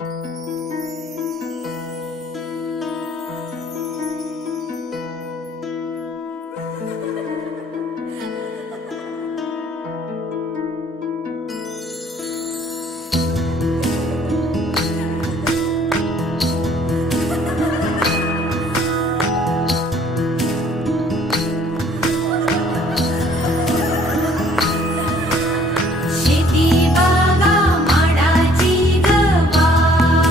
शेती बागा माडाची ग वाट,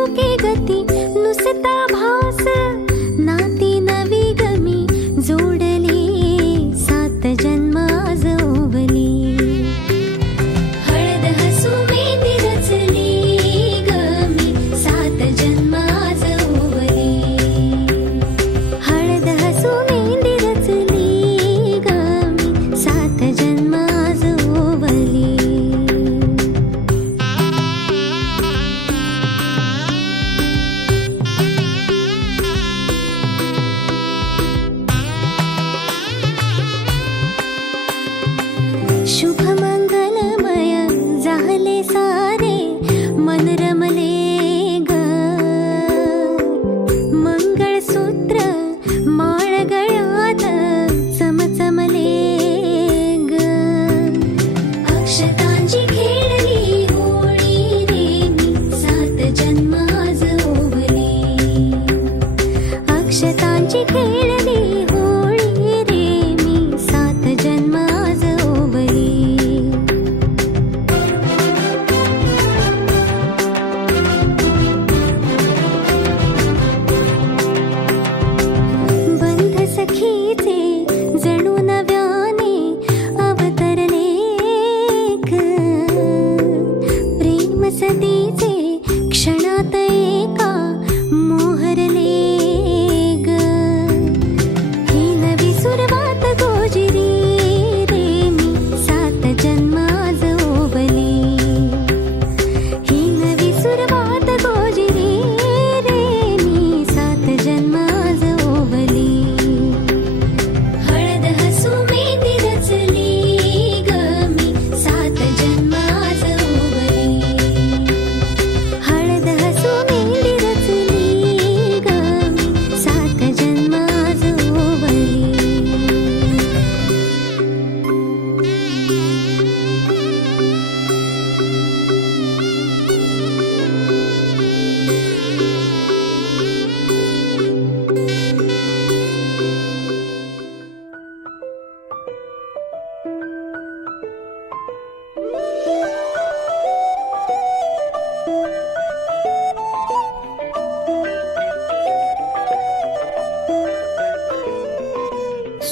ठोके गती नुसता भास नाती नवी गमी जोडली सात जन्म आज ओवली हळद हसू मेंदी रचली गमी सात जन्म आज ओवली हळद हसू मेंदी रचली गमी सात जन्म आज ओवली शुभ मंगलमय झाले सारे मन रमले ग मंगळसूत्र माळ गळ्यात चमचमले ग अक्षतांची खेळली होळी रे मी सात जन्म आज ओवली अक्षतांची खेळली होळी रे मी सात जन्म आज ओवली बंध सखीचे जणू नव्याने अवतरले ग प्रेम सदीचे क्षणात एका मोहरले ग ही नवी सुरवात गोजिरी रे मी सात जन्म आज ओवली ही नवी सुरवात गोजिरी रे मी सात जन्म आज ओवली हळद हसू मेंदी रचली ग मी सात जन्म आज ओवली हळद हसू मेंदी रचली ग मी सात जन्म आज ओवली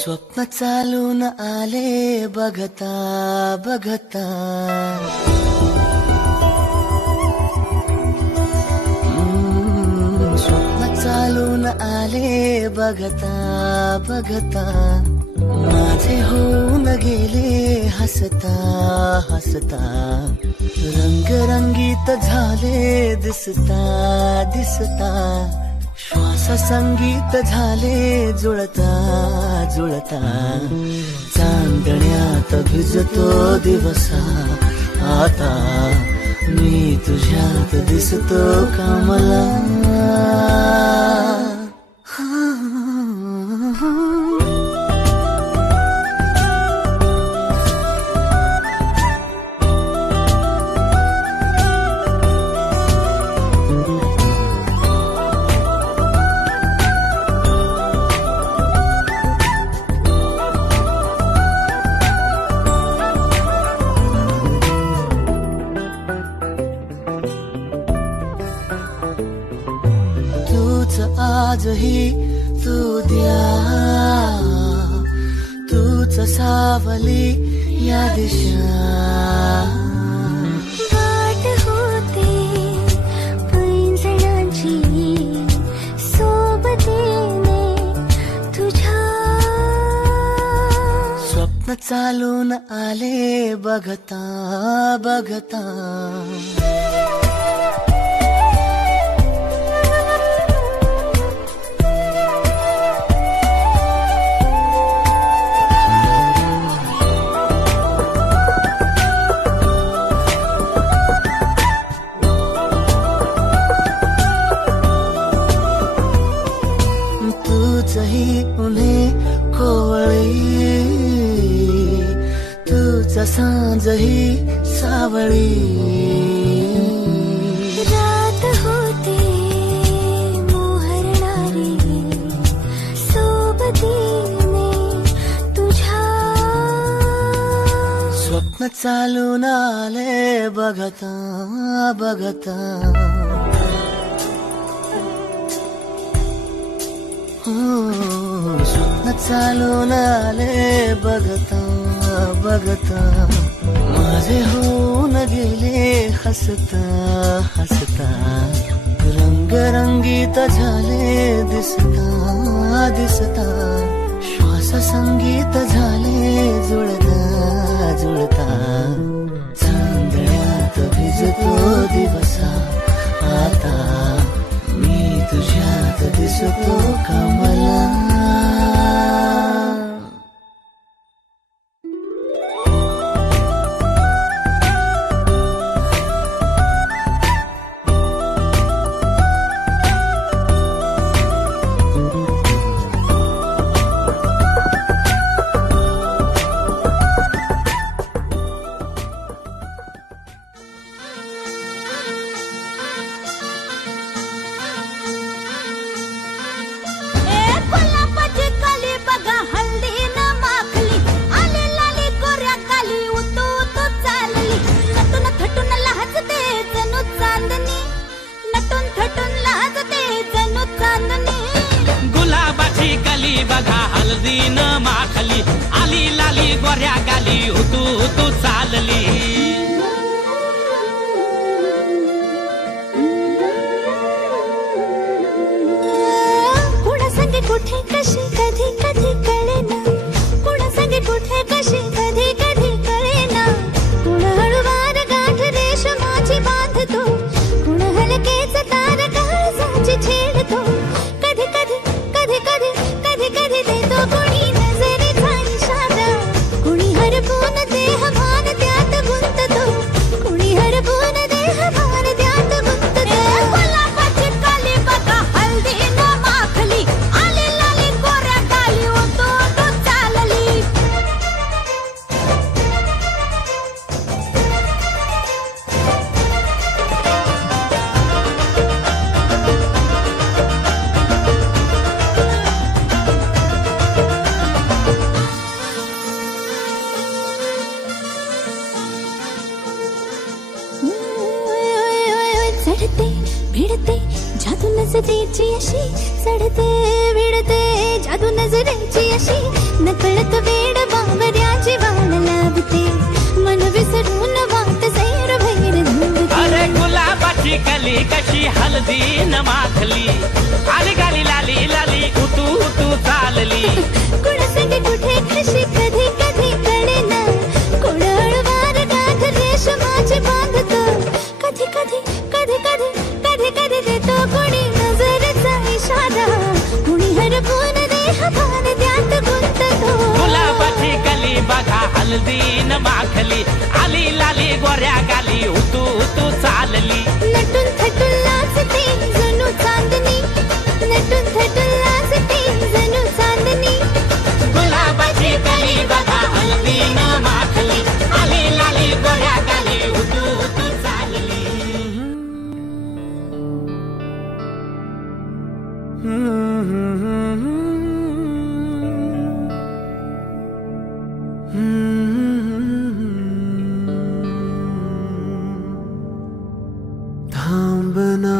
स्वप्न चालून आले बघता बघता स्वप्न चालून आले बघता बघता माझे होऊन गेले हसता हसता रंगरंगीत झाले दिसता दिसता श्वास संगीत झाले जुळता जुळता चांदण्यात भिजतो दिवसा आता मी तुझ्यात दिसतो कमला आजही तू द्या तूच सावली या दिशा वाट होते पैंजणांची सोबतीने तुझ्या स्वप्न चालून आले बघता बघता तूचही उन्हे कोवळी तूच सांजही सावळी रात होते मोहरणारी सोबतीने तुझ्या स्वप्न चालून आले बघता बघता स्वप्न चालून आले बघता बघता माझे होऊन गेले हसता हसता रंगरंगीत झाले दिसता दिसता श्वास संगीत झाले जुळता जुळता चांदण्यात भिजतो दिवसा आता मी तुझ्यात दिसतो का मला बघा हल्दी न माखली आली लाली गोऱ्या गाली उतू उतू चालली कुणा संगे कुठे कशी कधी कधी कळेना कुणा संगे कुठे कशी कधी कधी कळेना कुण हळूवार गाठ रेशमाची बांधतो कुण हलकेच तार काळजाची छेडतो कधी कधी कधी कधी कधी कधी देतो कुणी नजरेचा इशारा कुणी हरपून देह भान त्यात गुंततो कुणी हरपून देह भान त्यात गुंततो गुलाबाची काली बघा हल्दी न माखली आली लाली गोऱ्या गाली उतू उतू चालली चढते भिडते जादू नजरेची अशी चढते भिडते जादू नजरेची अशी नकळत वेड बावऱ्याची वाण लाभते मन विसरून वाट सैर भैर धुंदते अरे गुलाबाची कली कशी हल्दी न माखली आली गाली लाली लाली उतू उतू चालली कुणासाठी कुठे कशी कधी कधी कळेना कुण हळूवार गाठ रेशमाची बांधतो कधी कधी कधी कधी कधी कधी देतो कुणी नजरेचा इशारा कुणी हरपून देह भान त्यात गुंततो गुलाबाची कली बघा हल्दी न माखली आली लाली गोऱ्या गाली उतू उतू चालली नटून थटून लाजते जणू चांदणी नटून थटून लाजते जणू चांदणी गुलाबाची कली बघा हल्दी न माखली आली लाली गोऱ्या गाली उतू उतू चालली थांबना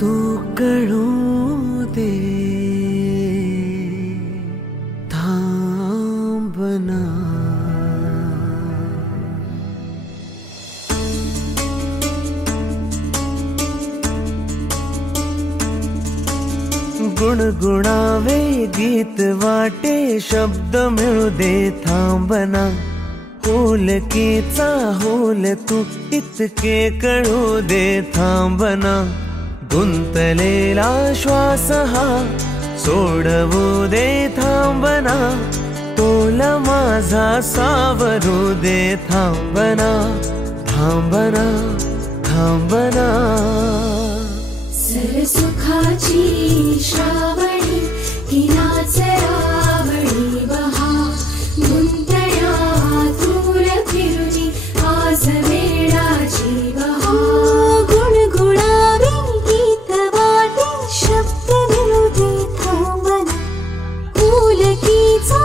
तू कळू दे थांबना गुणगुणावे गीत वाटे शब्द मिळू दे थांबना होलकीचा होल तू इतके कळू दे थांबना गुंतलेला श्वास हा सोडवू दे थांबना तोल माझा सावरू दे थांबना थांबना थांबना सरसुखाची श्रावणी हिनाच रावणी बहा गुंतया दूर फिरुनी आज वेळाची बहा गुणगुणावे गीत वाटे शब्द मिळू दे थांबना फुलकीचा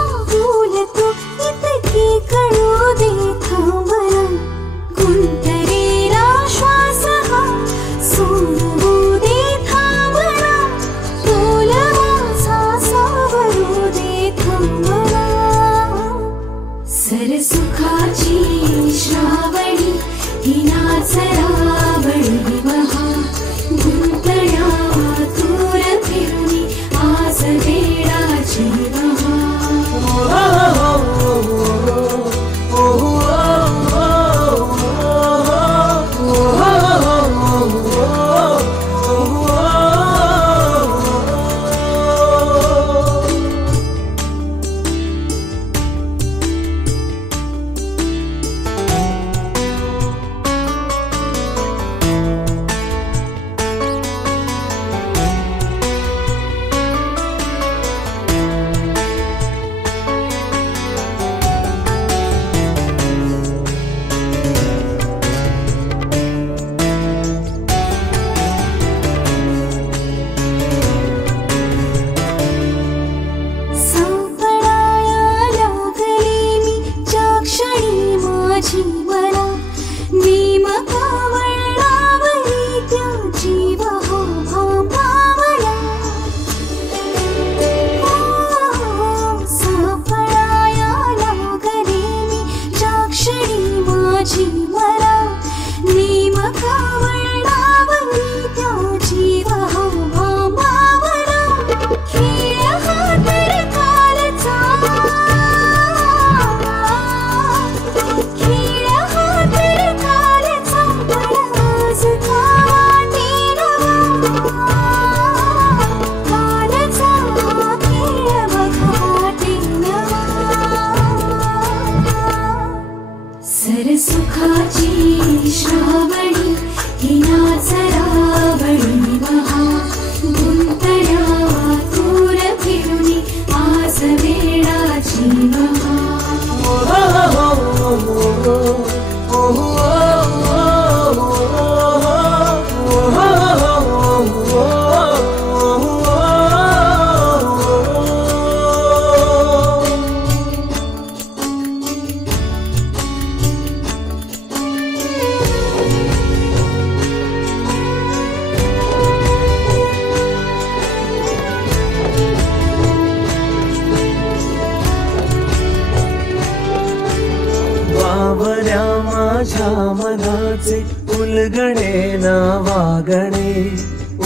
मनाचे उलगडे ना वागणे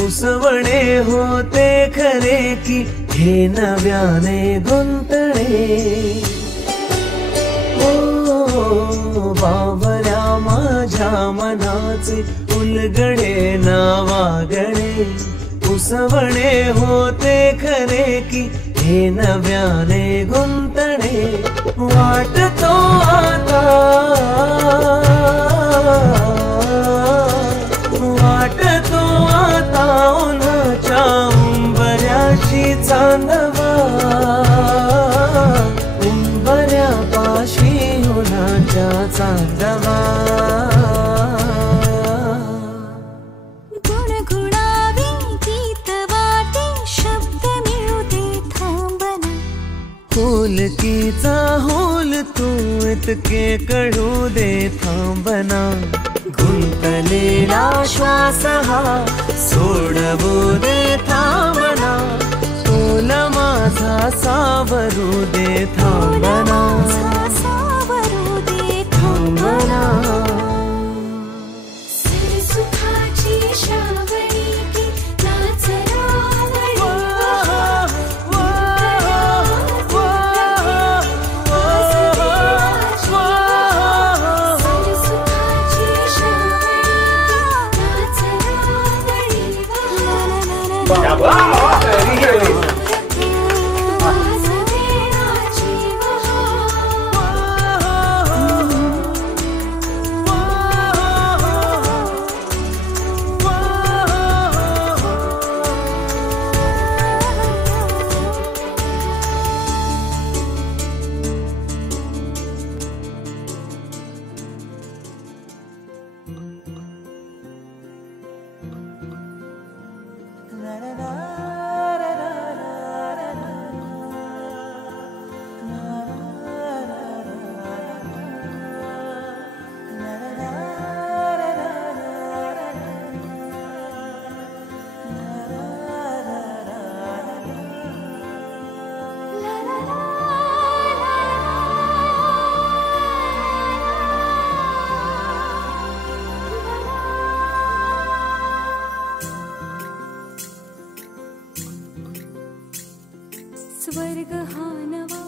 उसवणे होते खरे की हे नव्याने गुंतणे ओ बावल्या माझ्या मनाचे उलगडे ना वागणे उसवणे होते खरे की हे नव्याने गुंतणे वाटतो आता वाटतो आता उन्हाच्या उंबऱ्याशी चांदवा उंबऱ्यापाशी उन्हाच्या चांदवा गुणगुणावे गीत वाटे शब्द मिळू दे थांबना होलकीचा होल तू इतके कळू दे थांबना गुंतलेला श्वास हा सोडवू दे थांबना तोल माझा सावरू दे थांबना सावरू दे थांबना सुखाची श्रावणी की नाच रावणी स्वर्ग हा नवा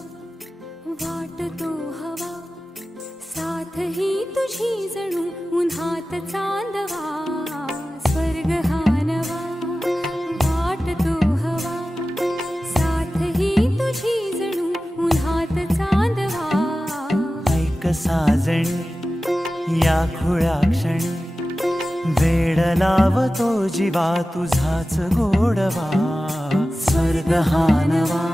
वाटतो हवा साथ ही तुझी जणू उन्हात चांदवा स्वर्ग हा नवा वाटतो हवा साथ ही तुझी जणू उन्हात चांदवा ऐक साजणी या खुळ्या क्षणी वेड लावतो जीवा तुझाच गोडवा स्वर्ग हा नवा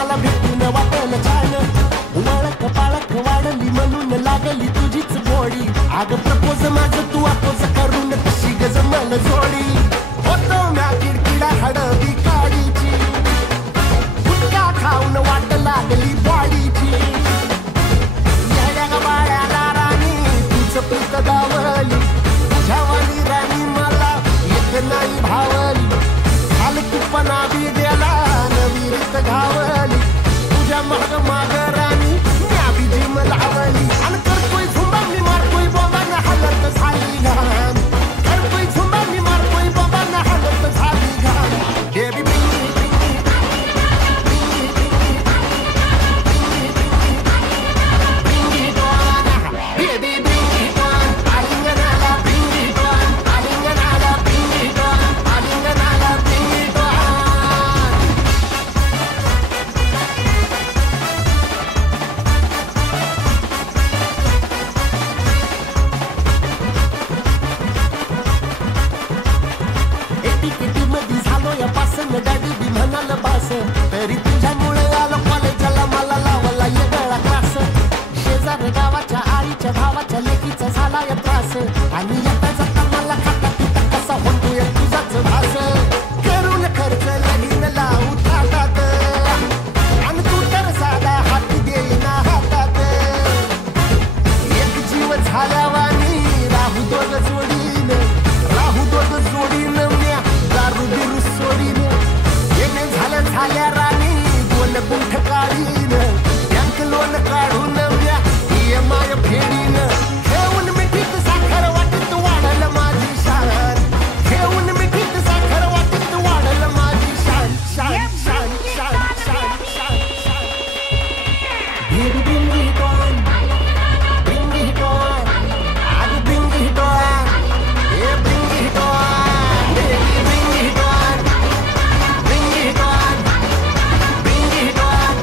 मला भेटून वाटलं छान वळख पाळख वाढली म्हणून लागली तुझीच गोडी अग प्रपोज माझं तू अपोज करून तशी गज मला जोडी होतो म्या किडकिडा हडवी काडीची गुटखा खाऊन वाट लागली बॉडीची येड्या ग बाळ्याला राणी तुझं प्रीत गावली तुझ्यावाली राणी मला येत नाही भावली हलकीपणा बी गेला नवी रीत घावली तुझ्या माग माग राणी म्या बी जिम लावली आणि करतोय झुंबा मी मारतोय बाबा ना हालत झाली घाण करतोय झुंबा मी मारतोय बाबा ना हालत झाली घाण बेबी गाडी बी म्हणाल बास तरी तुझ्यामुळे आलो कॉलेजला मला लावला येगळा क्लास शेजार गावाच्या आईच्या भावाच्या लेकीचा झाला या त्रास आणि येता जाता मला खाता पिता कसा होतोय तुझाच भास करून खर्च लगीन लावू थाटात आणि तू तर साधा हात देईना हातात एक जीव झाल्यावानी राहू दोघ जोडीन म्या दारू बिरू सोडीन झाल्या राणी दोन गुंठ काढीन बँक लोन काढून म्या EMI फेडीन घेऊन मिठीत साखर वाटत वाढल माझी शान घेऊन मिठीत साखर वाटत वाढल माझी शान शान शान शान शान शान शान bring it on bring it on I bring it on yeah bring it on baby bring it on bring it on bring it on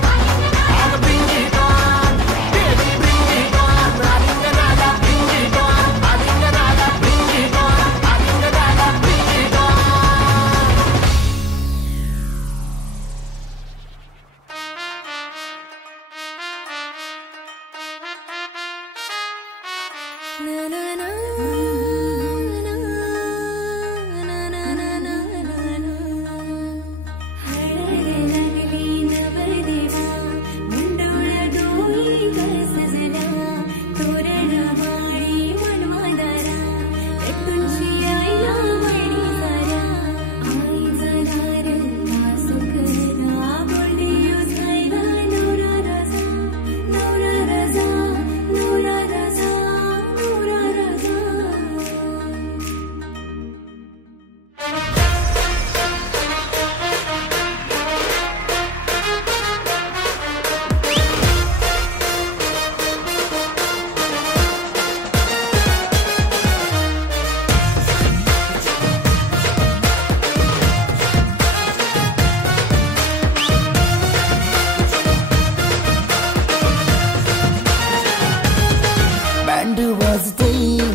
I bring it on baby bring it on alinganala bring it on alinganala bring it on alinganala bring it on na na na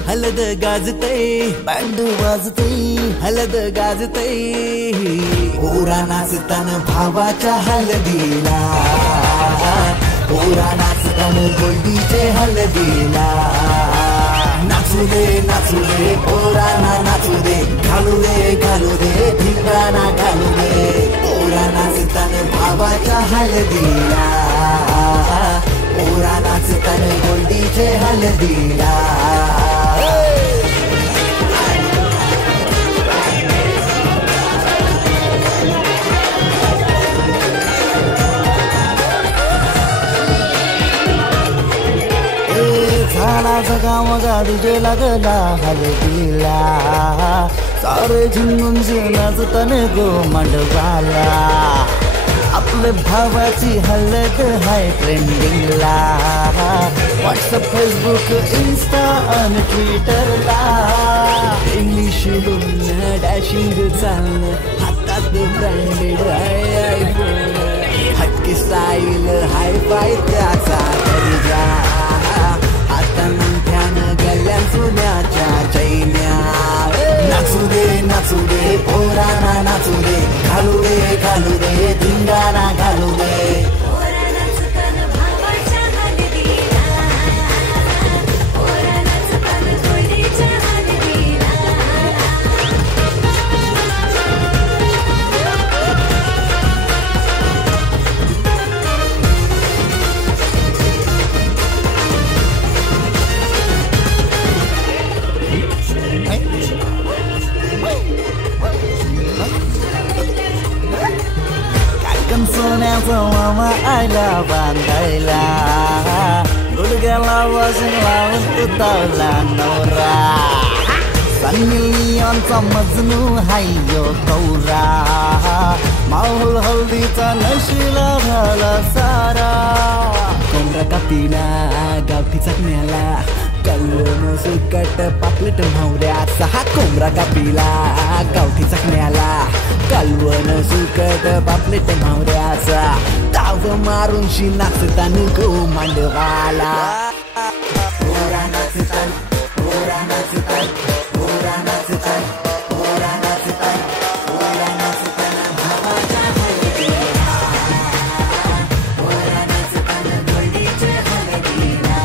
हलद गाजते band वाजते हलद गाजते ओरा नाचतान भावाच्या हलदीला ओरा नाचतान गोल्डीचे हलदीला नाचू दे ओरा ना नाचू दे घालू दे धिंगाणा घालू दे ओरा नाचतान भावाच्या हलदीला ओरा नाचतान गोल्डीचे हलदीला झाडाचा गावागा तुझे लागला हलदीला सारे झुंजून नाचताना गो मंडपाला आपले भावाची हलद हाय ट्रेंडिंगला व्हॉट्सअप फेसबुक इंस्टा आणि ट्विटरला इंग्लिश बोलणं डॅशिंग चालणं हातात ब्रँडेड आयफोन हटकी स्टाईल हाय फाय त्याचा दर्जा आता नंत्यानं गल्ल्या सोन्याच्या चैन्या नाचू दे पोरांना नाचू दे घालू दे धिंगाणा घालू दे लग्नाचा मामा आयला बांधायला गुडघ्याला वजन लावून उतावला नवरा सन्नी लिओनचा मजनू हायो कौरा माहोल हल्दीचा नशीला झाला सारा कोंबडा कापीला गावठी चकण्याला कल्लून सुकट पापलेट म्हावऱ्याचा हा कोंबडा कापीला गावठी चकण्याला कल्वण सुकट पापलेट म्हावऱ्याचा ताव मारून शी नाचताना गो मांडवाला पोरा नाचतान पोरा नाचतान पोरा नाचतान पोरा नाचतान पोरा नाचताना भावाच्या हळदीला पोरा नाचताना गडीच्या हळदीला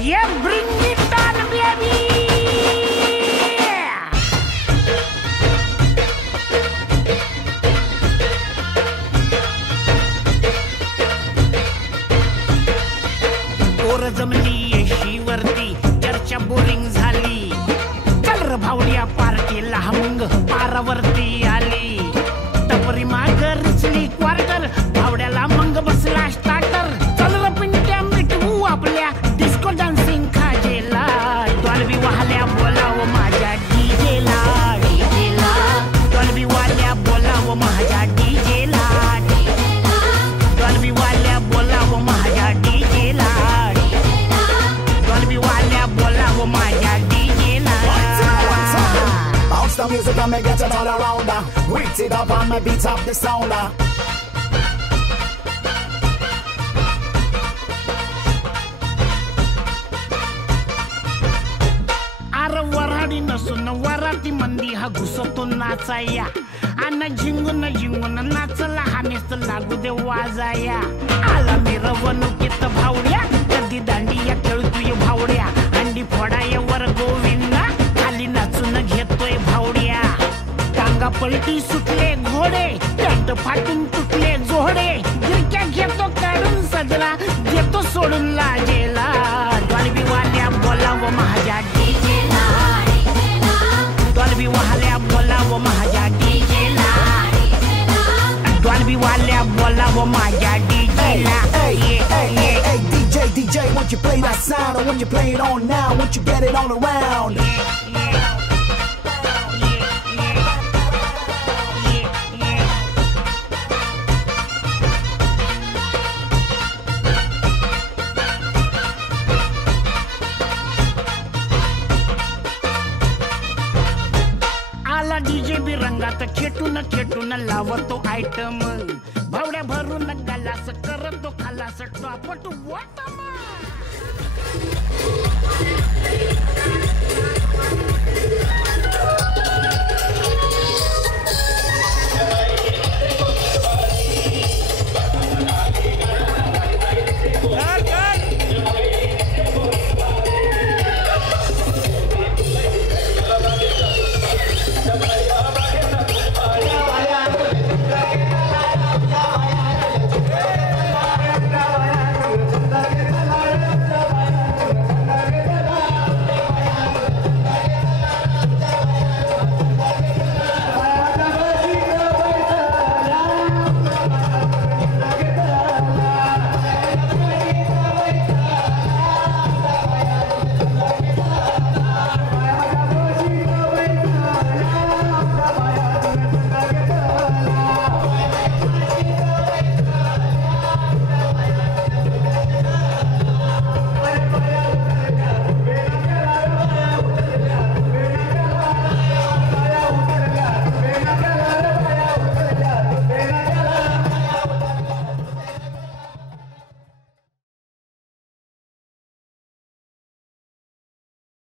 Yeah, bring it on, baby. पोर जमली येशीवरती चर्चा बोरिंग झाली चल र भावड्या पार्टीला मग पारावरती आली टपरी माग रिचली क्वार्टर भावड्याला मग बसला स्टार्टर चल र पिंट्या मिटवू आपल्या डिस्को डान्सिंग खाजेला डॉल्बी वाहल्या बोलाव माझ्या डीजेला डीजेला डॉल्बी वाल्या बोलाव माझ्या डीजेला डॉल्बी वाल्या बोलाव माझ्या डीजेला डॉल्बी वाल्या बोलाव माझ्या डीजेला Bounce the music and me get it all around Wait it up and me beat up the sound अरे वराडी नसून वराती मंदी हा घुसतो नाचाया आणि झिंगून झिंगून नाचला हा नेस्त लागू दे वाजाया आला मिरवणुकीत भावड्या कधी दांडिया खेळतोय भावड्या अंडी फोडाय वर गोविंदा खाली नाचून घेतोय भावड्या टांगा पलटी सुटले घोडे पॅन्ट फाटून तुटले जोडे गिरक्या घेतो काढून सजला घेतो सोडून लाजेला डॉल्बी वाल्या बोलाव माझ्या डीजेला डॉल्बी वाल्या बोलाव माझ्या डीजेला डॉल्बी वाल्या बोलाव माझ्या डीजेला Hey DJ, DJ, won't you play that sound or won't you play it on now? Won't you get it all around? आला डीजे बी रंगात खेटून खेटून लावतो आयटम भावड्या भरून गलास करतो खालास टॉपट वाटम